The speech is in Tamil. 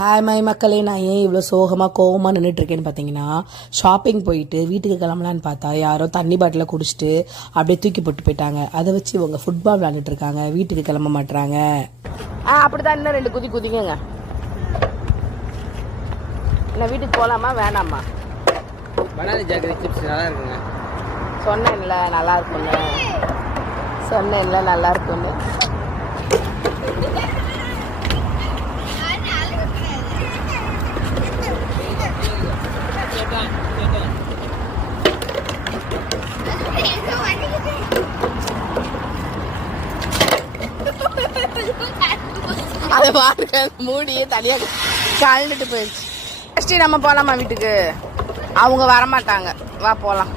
ஹாய் மை மக்களே, நான் ஏன் இவ்வளோ சோகமாக கோவமாக நின்றுட்டுருக்கேன்னு பார்த்தீங்கன்னா, ஷாப்பிங் போயிட்டு வீட்டுக்கு கிளம்பலான்னு பார்த்தா யாரோ தண்ணி பாட்டில் குடிச்சிட்டு அப்படியே தூக்கி போட்டு போயிட்டாங்க. அதை வச்சு இவங்க ஃபுட்பால் விளையாண்டுட்டு இருக்காங்க, வீட்டுக்கு கிளம்ப மாட்டுறாங்க. அப்படிதான் இன்னும் 2 குதி குதிங்க. நான் வீட்டுக்கு போகலாமா வேணாமா? பனானா ஜாகரி சிப்ஸ் நல்லா இருக்குங்க. சொன்னேன்ல நல்லா இருக்குன்னு. அதை பாருங்க, மூடியே தனியாக கழண்டுட்டு போயிடுச்சு. ஃபஸ்ட்டு நம்ம போகலாமா வீட்டுக்கு? அவங்க வரமாட்டாங்க, வா போகலாம்.